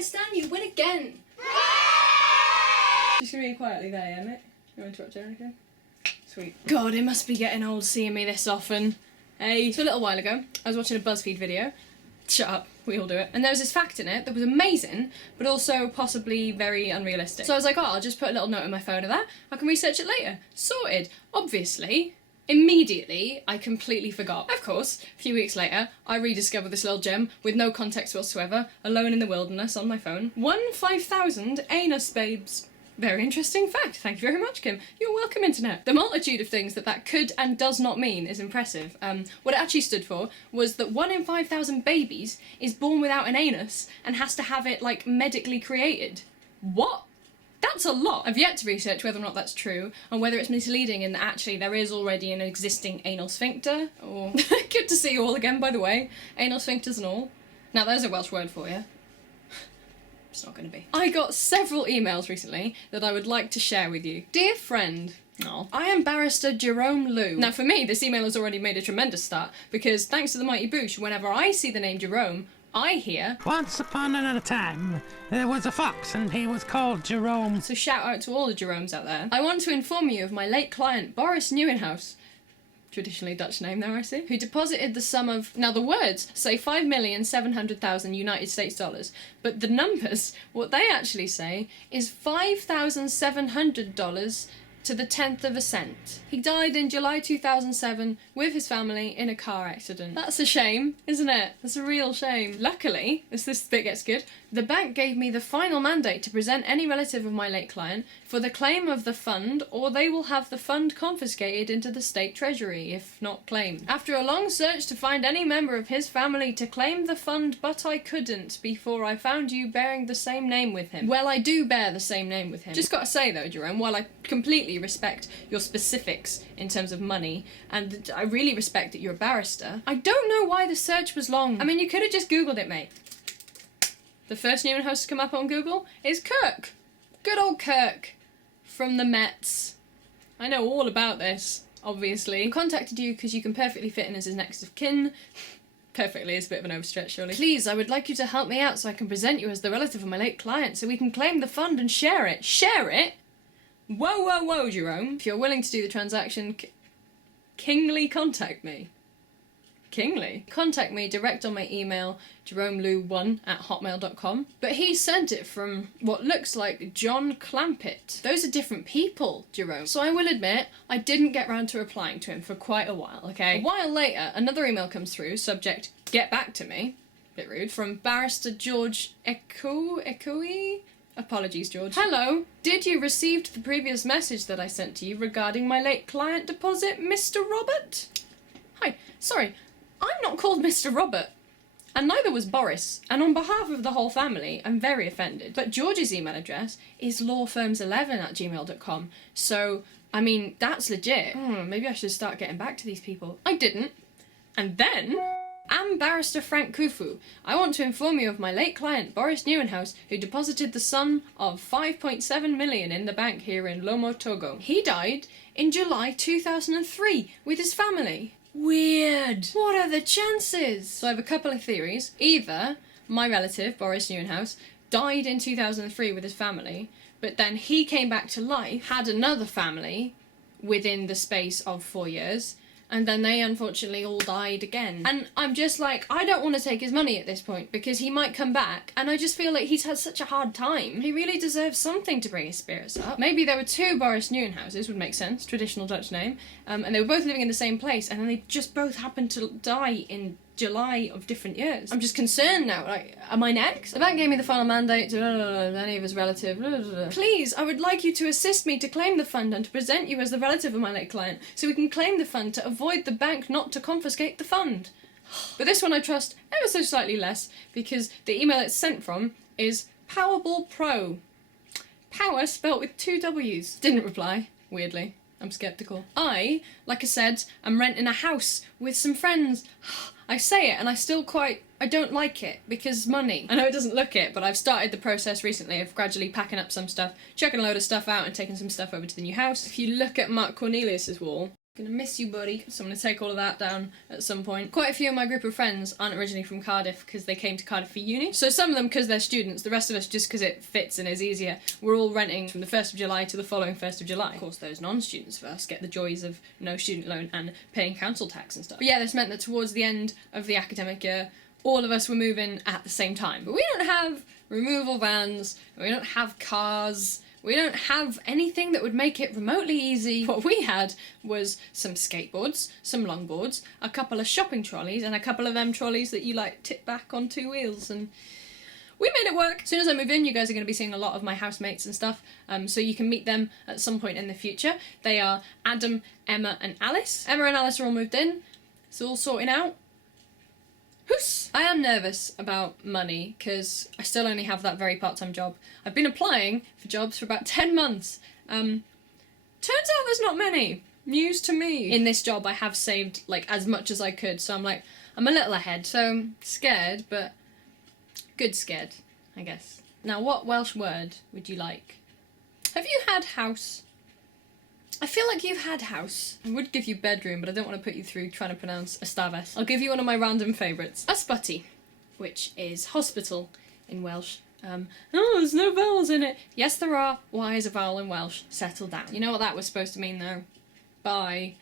can't stand you. Win again. Just gonna be quietly there, yeah, mate? You want to interrupt or anything? Sweet. God, it must be getting old seeing me this often. Hey. So a little while ago, I was watching a BuzzFeed video. Shut up, we all do it. And there was this fact in it that was amazing, but also possibly very unrealistic. So I was like, oh, I'll just put a little note in my phone of that. I can research it later. Sorted. Obviously, immediately, I completely forgot. Of course, a few weeks later, I rediscovered this little gem with no context whatsoever, alone in the wilderness on my phone. 1/5000 anus babes. Very interesting fact. Thank you very much, Kim. You're welcome, internet. The multitude of things that could and does not mean is impressive. What it actually stood for was that 1 in 5,000 babies is born without an anus and has to have it, like, medically created. What? That's a lot. I've yet to research whether or not that's true, and whether it's misleading in that actually there is already an existing anal sphincter, or... Good to see you all again, by the way. Anal sphincters and all. Now, there's a Welsh word for you. It's not going to be. I got several emails recently that I would like to share with you. Dear friend, I am barrister Jerome Lou. Now for me, this email has already made a tremendous start, because thanks to the mighty Boosh, whenever I see the name Jerome, I hear... Once upon another time, there was a fox and he was called Jerome. So shout out to all the Jeromes out there. I want to inform you of my late client, Boris Nieuwenhuis. Traditionally Dutch name there, I see, who deposited the sum of, now the words say 5,700,000 United States dollars, but the numbers, what they actually say, is $5,700 to the 10th of a cent. He died in July 2007 with his family in a car accident. That's a shame, isn't it? That's a real shame. Luckily, as this bit gets good, the bank gave me the final mandate to present any relative of my late client for the claim of the fund, or they will have the fund confiscated into the state treasury, if not claimed. After a long search to find any member of his family to claim the fund, but I couldn't before I found you bearing the same name with him. Well, I do bear the same name with him. Just gotta say though, Jerome, while I completely respect your specifics in terms of money, and I really respect that you're a barrister, I don't know why the search was long. I mean, you could have just Googled it, mate. The first Nieuwenhuis to come up on Google is Kirk. Good old Kirk. From the Mets. I know all about this, obviously. I contacted you because you can perfectly fit in as his next of kin. Perfectly is a bit of an overstretch, surely. Please, I would like you to help me out so I can present you as the relative of my late client so we can claim the fund and share it. Share it? Whoa, whoa, whoa, Jerome. If you're willing to do the transaction, kingly contact me. Kingly? Contact me direct on my email, jeromelu1@hotmail.com. But he sent it from what looks like John Clampett. Those are different people, Jerome. So I will admit, I didn't get round to replying to him for quite a while, okay? A while later, another email comes through, subject, get back to me. Bit rude. From barrister George Ekui? Apologies, George. Hello. Did you receive the previous message that I sent to you regarding my late client deposit, Mr. Robert? Hi. Sorry. I'm not called Mr. Robert, and neither was Boris, and on behalf of the whole family, I'm very offended. But George's email address is lawfirms11@gmail.com, so, I mean, that's legit. Maybe I should start getting back to these people. I didn't. And then, I'm barrister Frank Khufu. I want to inform you of my late client, Boris Nieuwenhuis, who deposited the sum of 5.7 million in the bank here in Lomo, Togo. He died in July 2003 with his family. Weird. What are the chances? So I have a couple of theories. Either my relative, Boris Nieuwenhuis, died in 2003 with his family, but then he came back to life, had another family within the space of 4 years, and then they unfortunately all died again. And I'm just like, I don't want to take his money at this point, because he might come back, and I just feel like he's had such a hard time. He really deserves something to bring his spirits up. Maybe there were two Boris Nieuwenhuises, would make sense, traditional Dutch name, and they were both living in the same place, and then they just both happened to die in July of different years. I'm just concerned now, like, am I next? The bank gave me the final mandate to any of his relatives. Please, I would like you to assist me to claim the fund and to present you as the relative of my late client, so we can claim the fund to avoid the bank not to confiscate the fund. But this one I trust ever so slightly less, because the email it's sent from is Powerball Pro. Power spelt with 2 W's. Didn't reply, weirdly. I'm skeptical. I, like I said, am renting a house with some friends. I say it and I don't like it, because money. I know it doesn't look it, but I've started the process recently of gradually packing up some stuff, chucking a load of stuff out and taking some stuff over to the new house. If you look at Mark Cornelius's wall, Gonna miss you, buddy. So I'm gonna take all of that down at some point. Quite a few of my group of friends aren't originally from Cardiff because they came to Cardiff for uni. So some of them because they're students, the rest of us just because it fits and is easier. We're all renting from the 1st of July to the following 1st of July. Of course, those non-students first get the joys of no student loan and paying council tax and stuff. But yeah, this meant that towards the end of the academic year, all of us were moving at the same time. But we don't have removal vans, we don't have cars, we don't have anything that would make it remotely easy. What we had was some skateboards, some longboards, a couple of shopping trolleys, and a couple of them trolleys that you like tip back on 2 wheels, and we made it work. As soon as I move in, you guys are going to be seeing a lot of my housemates and stuff, so you can meet them at some point in the future. They are Adam, Emma, and Alice. Emma and Alice are all moved in. It's all sorting out. I am nervous about money because I still only have that very part-time job. I've been applying for jobs for about 10 months. Turns out there's not many. News to me. In this job I have saved like as much as I could, so I'm a little ahead. So I'm scared, but good scared, I guess. Now what Welsh word would you like? Have you had house? I feel like you've had house. I would give you bedroom, but I don't want to put you through trying to pronounce ystafell. I'll give you one of my random favourites. Ysbyty, which is hospital in Welsh. Oh, there's no vowels in it. Yes, there are. Why is a vowel in Welsh? Settle down. You know what that was supposed to mean, though? Bye.